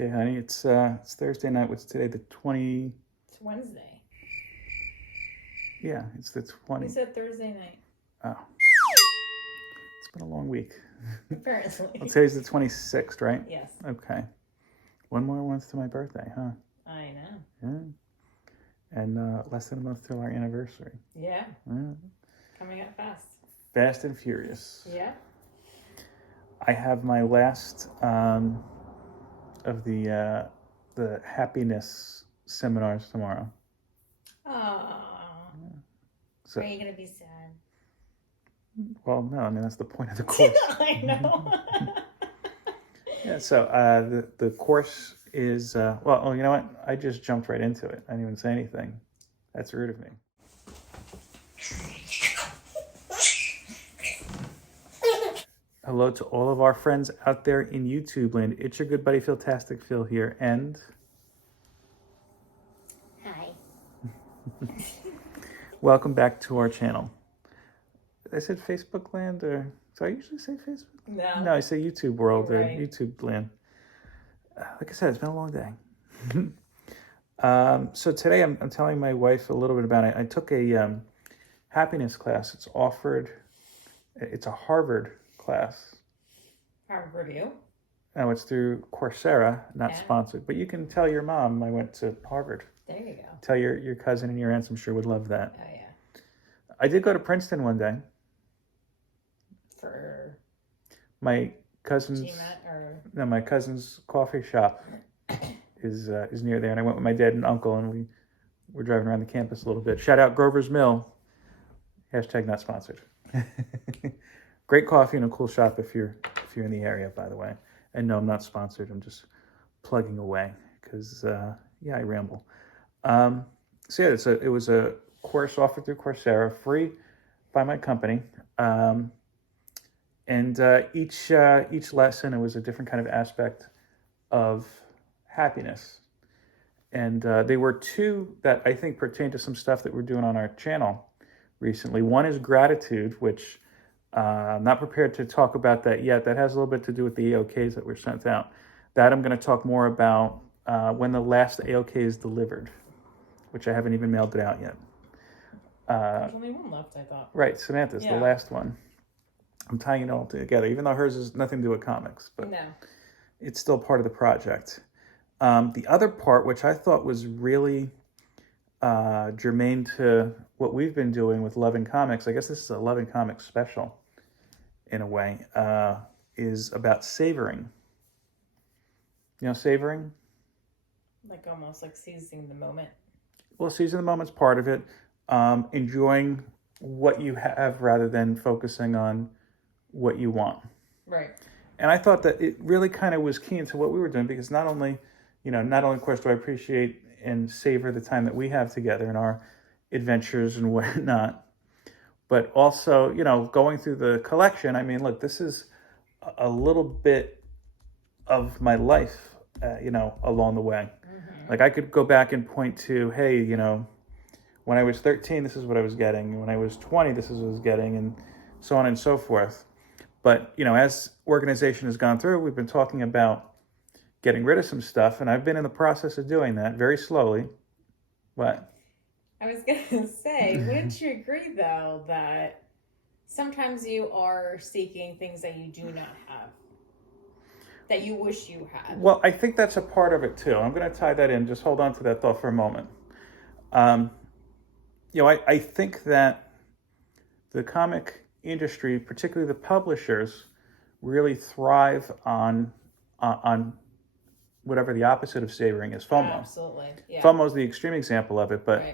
Okay, honey, it's Thursday night. What's today? The 20. It's Wednesday. Yeah, it's the 20. We said Thursday night. Oh, it's been a long week. Apparently. Well, today's the 26th, right? Yes. Okay. One more month to my birthday, huh? I know. Yeah. And less than a month till our anniversary. Yeah. Yeah. Coming up fast. Fast and furious. Yeah. I have my last of the happiness seminars tomorrow. Oh. So, are you gonna be sad? Well, no, I mean that's the point of the course. I know. Yeah. So the course is well. You know what? I just jumped right into it. I didn't even say anything. That's rude of me. Hello to all of our friends out there in YouTube land. It's your good buddy Philtastic Phil here, and Hi. welcome back to our channel. I said Facebook land, or do I usually say Facebook? No, I say YouTube world or YouTube land. Like I said, it's been a long day. So today I'm telling my wife a little bit about it. I took a happiness class. It's offered. It's a Harvard class. Harvard review. No, it's through Coursera, not sponsored. But you can tell your mom I went to Harvard. There you go. Tell your cousin and your aunts, I'm sure, would love that. Oh, yeah. I did go to Princeton one day. For my cousin's GMAT or no, my cousin's coffee shop is near there, and I went with my dad and uncle, and we were driving around the campus a little bit. Shout out Grover's Mill. Hashtag not sponsored. Great coffee and a cool shop if you're in the area, by the way. And no, I'm not sponsored. I'm just plugging away because I ramble. So yeah, it was a course offered through Coursera, free by my company. And each lesson, it was a different kind of aspect of happiness. And they were two that I think pertain to some stuff that we're doing on our channel recently. One is gratitude, which I'm not prepared to talk about that yet. That has a little bit to do with the AOKs that were sent out. That I'm going to talk more about when the last AOK is delivered, which I haven't even mailed it out yet. There's only one left, I thought. Right, Samantha's the last one. I'm tying it all together, even though hers has nothing to do with comics, but it's still part of the project. The other part, which I thought was really germane to what we've been doing with Love and Comics, I guess this is a Love and Comics special, in a way, is about savoring. You know, savoring? Like almost like seizing the moment. Well, seizing the moment's part of it. Enjoying what you have rather than focusing on what you want. Right. And I thought that it really kind of was key into what we were doing, because not only, of course, do I appreciate and savor the time that we have together in our adventures and whatnot, but also, going through the collection. I mean, look, this is a little bit of my life, along the way. Mm-hmm. Like I could go back and point to, hey, when I was 13, this is what I was getting. When I was 20, this is what I was getting, and so on and so forth. But, as organization has gone through, we've been talking about getting rid of some stuff, and I've been in the process of doing that very slowly. What? I was going to say, wouldn't you agree, though, that sometimes you are seeking things that you do not have, that you wish you had? Well, I think that's a part of it, too. I'm going to tie that in. Just hold on to that thought for a moment. I think that the comic industry, particularly the publishers, really thrive on whatever the opposite of savoring is, FOMO. Absolutely. Yeah. FOMO is the extreme example of it, but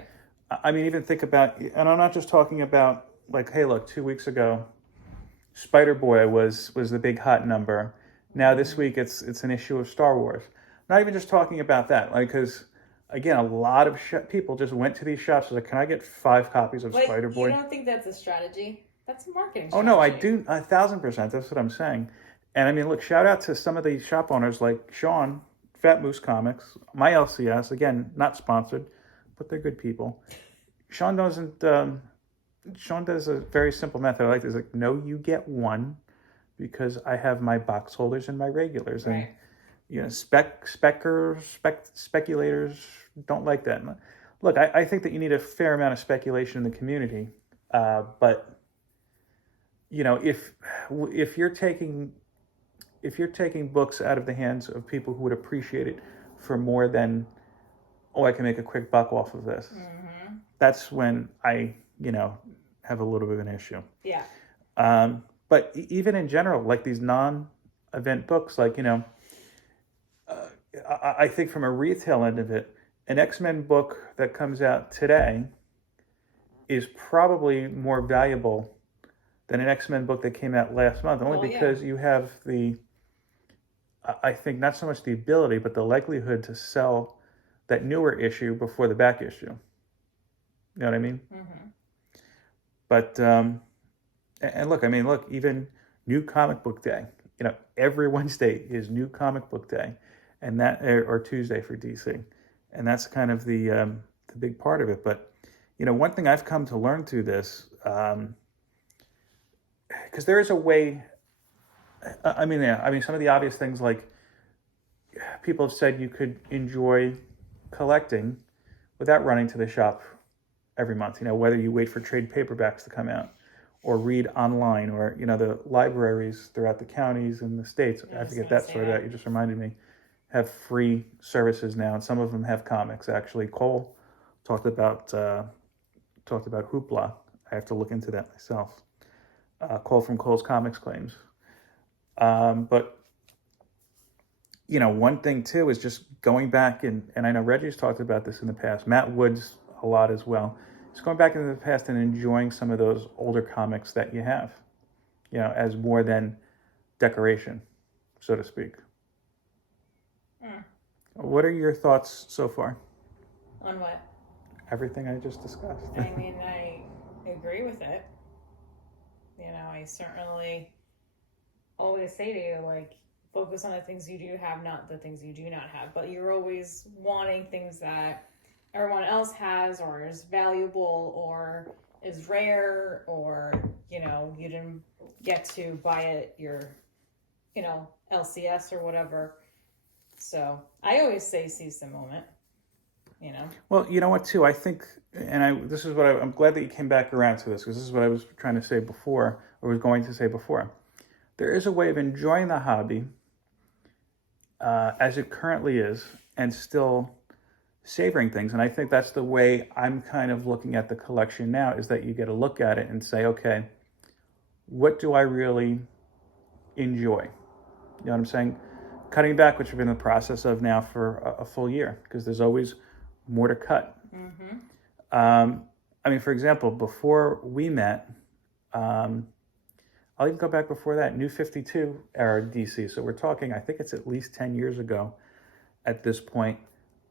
I mean, even think about, and I'm not just talking about like, hey, look, 2 weeks ago, Spider-Boy was the big hot number. Now this week it's an issue of Star Wars. Not even just talking about that, like, because again, a lot of people just went to these shops and like, can I get 5 copies of Spider-Boy? You don't think that's a strategy? That's a marketing strategy. Oh, no, I do 1,000%. That's what I'm saying. And I mean, look, shout out to some of the shop owners like Sean, Fat Moose Comics, my LCS, again, not sponsored, but they're good people. Sean does a very simple method. I like this. Like, no, you get one, because I have my box holders and my regulars. And speculators don't like that. Look, I think that you need a fair amount of speculation in the community, but if you're taking books out of the hands of people who would appreciate it for more than, oh, I can make a quick buck off of this, that's when I have a little bit of an issue. Yeah. But even in general, like these non-event books, like I think from a retail end of it, an X-Men book that comes out today is probably more valuable than an X-Men book that came out last month, only because you have I think not so much the ability, but the likelihood to sell that newer issue before the back issue. You know what I mean? Mm-hmm. But, and look, even New Comic Book Day, every Wednesday is New Comic Book Day, and that, or Tuesday for DC. And that's kind of the big part of it. But, one thing I've come to learn through this, because there is a way, some of the obvious things, like people have said you could enjoy collecting without running to the shop every month, whether you wait for trade paperbacks to come out or read online, or, the libraries throughout the counties and the states, I have to get that sorted out. You just reminded me, have free services now, and some of them have comics. Actually, Cole talked about Hoopla. I have to look into that myself. Cole from Cole's Comics claims. But, one thing too is just going back, and I know Reggie's talked about this in the past, Matt Woods a lot as well, just going back into the past and enjoying some of those older comics that you have, as more than decoration, so to speak. What are your thoughts so far? On what? Everything I just discussed. I agree with it. I certainly always say to you, like, focus on the things you do have, not the things you do not have. But you're always wanting things that everyone else has, or is valuable, or is rare, or, you didn't get to buy it your, LCS or whatever. So I always say seize the moment, Well, you know what, too? I think, and I'm glad that you came back around to this, because this is what I was trying to say before, or was going to say before. There is a way of enjoying the hobby as it currently is, and still savoring things. And I think that's the way I'm kind of looking at the collection now, is that you get a look at it and say, okay, what do I really enjoy? You know what I'm saying? Cutting back, which we've been in the process of now for a full year, because there's always more to cut. Mm-hmm. For example, before we met, I'll even go back before that, New 52 era DC. So we're talking, I think it's at least 10 years ago at this point.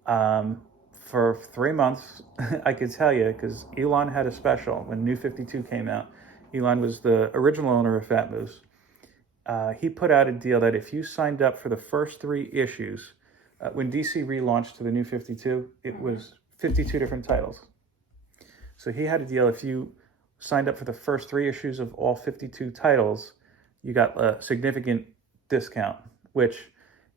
For 3 months, I could tell you, because Elon had a special when New 52 came out. Elon was the original owner of Fat Moose. He put out a deal that if you signed up for the first 3 issues, when DC relaunched to the New 52, it was 52 different titles. So he had a deal, if you signed up for the first 3 issues of all 52 titles, you got a significant discount, which,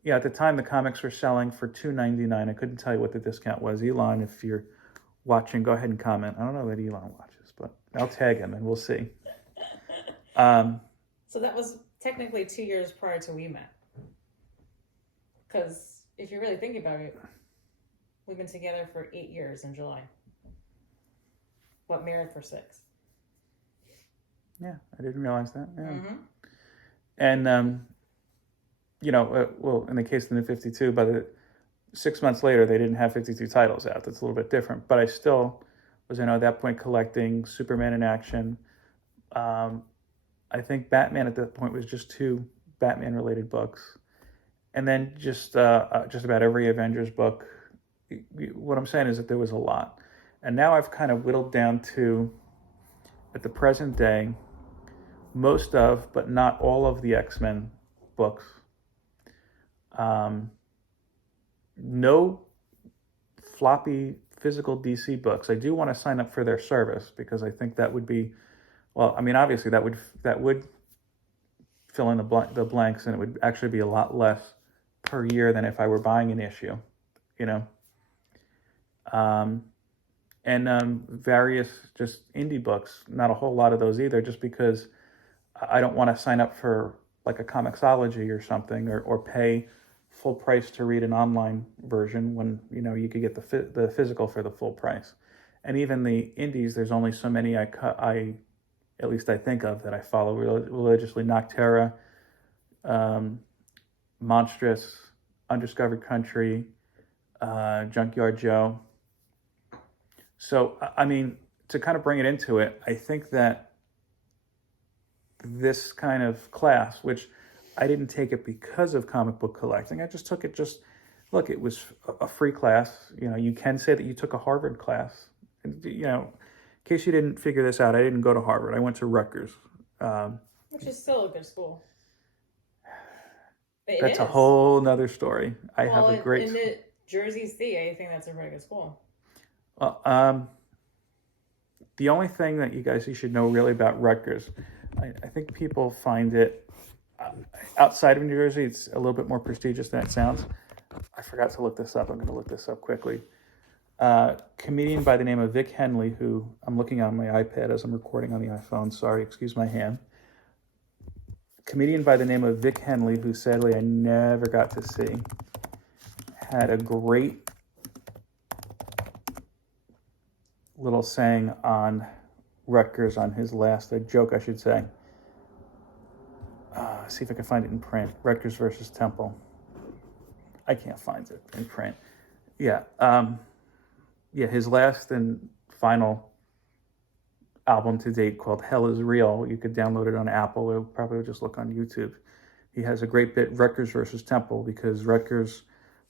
at the time the comics were selling for $2.99. I couldn't tell you what the discount was. Elon, if you're watching, go ahead and comment. I don't know that Elon watches, but I'll tag him and we'll see. So that was technically 2 years prior to we met. Because if you really think about it, we've been together for 8 years in July. Married for 6. Yeah, I didn't realize that. Yeah. Mm-hmm. And, in the case of the New 52, by the 6 months later, they didn't have 52 titles out. That's a little bit different. But I still was, at that point, collecting Superman in action. I think Batman at that point was just 2 Batman-related books. And then just about every Avengers book. What I'm saying is that there was a lot. And now I've kind of whittled down to, at the present day, most of, but not all of the X-Men books. No floppy physical DC books. I do want to sign up for their service, because I think that would be, obviously that would fill in the blanks, and it would actually be a lot less per year than if I were buying an issue, you know. And various just indie books, not a whole lot of those either, just because I don't want to sign up for like a Comixology or something, or pay full price to read an online version when, you know, you could get the physical for the full price. And even the indies, there's only so many I at least I think of that I follow religiously. Noctera, Monstrous, Undiscovered Country, Junkyard Joe. So, I mean, to kind of bring it into it, I think that this kind of class, which I didn't take it because of comic book collecting, I just took it look, it was a free class. You know, you can say that you took a Harvard class. And, you know, in case you didn't figure this out, I didn't go to Harvard. I went to Rutgers. Which is still a good school. That's a whole nother story. I have a great... in the Jersey State, I think that's a pretty good school. Well, the only thing that you should know really about Rutgers, I think people find it, outside of New Jersey, it's a little bit more prestigious than it sounds. I forgot to look this up. I'm going to look this up quickly. Comedian by the name of Vic Henley, who I'm looking on my iPad as I'm recording on the iPhone. Sorry, excuse my hand. Comedian by the name of Vic Henley, who sadly I never got to see, had a great little saying on Rutgers on his last, a joke I should say. See if I can find it in print. Rutgers versus Temple. I can't find it in print. Yeah. His last and final album to date called Hell is Real. You could download it on Apple or probably just look on YouTube. He has a great bit, Rutgers versus Temple, because Rutgers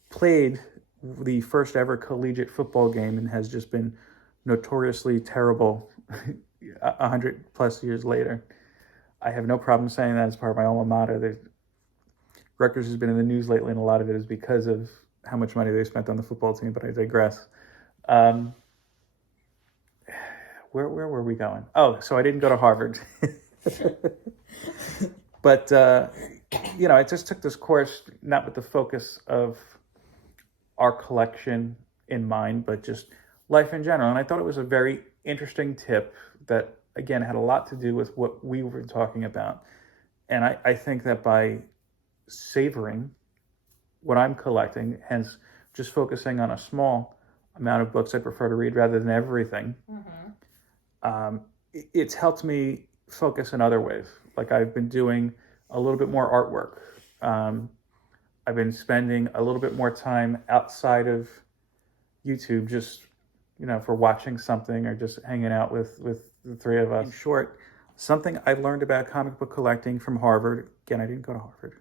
played the first ever collegiate football game and has just been notoriously terrible 100 plus years later. I have no problem saying that as part of my alma mater. Rutgers has been in the news lately, and a lot of it is because of how much money they spent on the football team, but I digress. Where were we going? Oh, so I didn't go to Harvard. But, I just took this course not with the focus of our collection in mind, but just life in general. And I thought it was a very interesting tip that, again, had a lot to do with what we were talking about. And I think that by savoring what I'm collecting, hence just focusing on a small amount of books I prefer to read rather than everything, it's helped me focus in other ways. Like I've been doing a little bit more artwork. I've been spending a little bit more time outside of YouTube, just, for watching something or just hanging out with the three of us. In short, something I learned about comic book collecting from Harvard. Again, I didn't go to Harvard.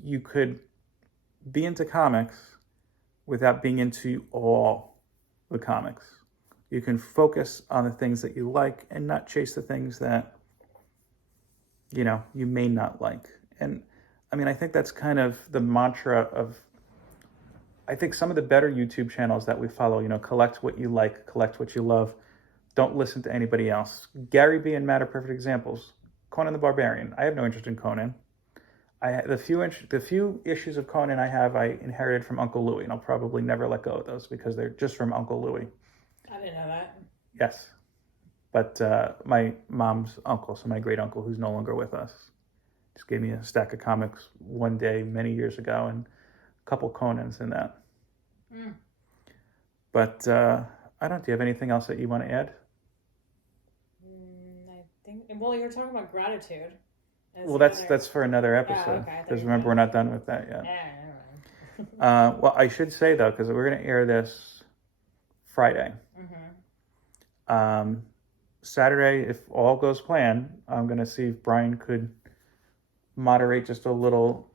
You could be into comics without being into all the comics. You can focus on the things that you like and not chase the things that, you may not like. And I think that's kind of the mantra of, I think some of the better YouTube channels that we follow, collect what you like, collect what you love. Don't listen to anybody else. Gary B and Matt are perfect examples. Conan the Barbarian. I have no interest in Conan. The few issues of Conan I inherited from Uncle Louie, and I'll probably never let go of those because they're just from Uncle Louie. I didn't know that. Yes. But my mom's uncle, so my great uncle, who's no longer with us, just gave me a stack of comics one day many years ago, and a couple Conans in that. But I don't. Do you have anything else that you want to add? I think. Well, you were talking about gratitude. Well, that's for another episode. Because remember, we're not done with that yet. Yeah. Well, I should say though, because we're going to air this Friday. Saturday, if all goes planned, I'm going to see if Brian could moderate just a little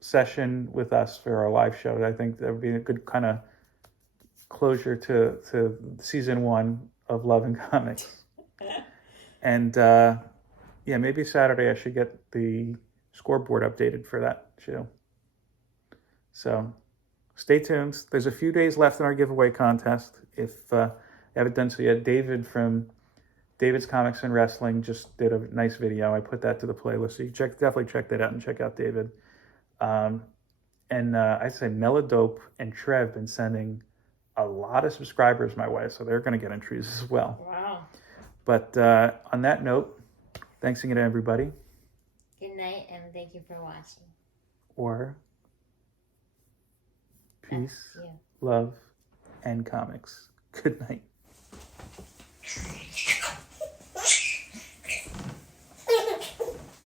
session with us for our live show. I think that would be a good kind of closure to season 1 of Love and Comics. And maybe Saturday I should get the scoreboard updated for that show. So stay tuned. There's a few days left in our giveaway contest. If you haven't done so yet, David from David's Comics and Wrestling just did a nice video. I put that to the playlist, so you definitely check that out and check out David. And I'd say Meladope and Trev been sending a lot of subscribers my way, so they're going to get entries as well. Wow. But on that note, thanks again to everybody. Good night, and thank you for watching. Or peace, Yeah. love, and comics. Good night.